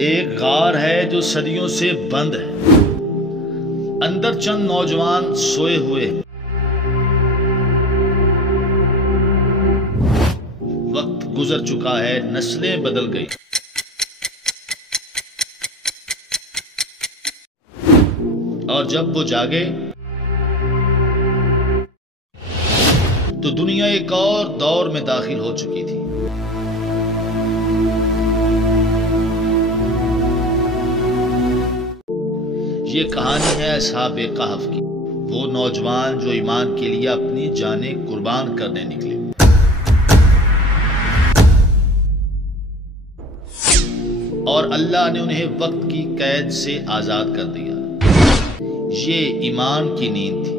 एक गार है जो सदियों से बंद है, अंदर चंद नौजवान सोए हुए हैं। वक्त गुजर चुका है, नस्लें बदल गई, और जब वो जागे तो दुनिया एक और दौर में दाखिल हो चुकी थी। ये कहानी है असहाबे कहफ की, वो नौजवान जो ईमान के लिए अपनी जानें कुर्बान करने निकले। और अल्लाह ने उन्हें वक्त की कैद से आजाद कर दिया। ये ईमान की नींद थी।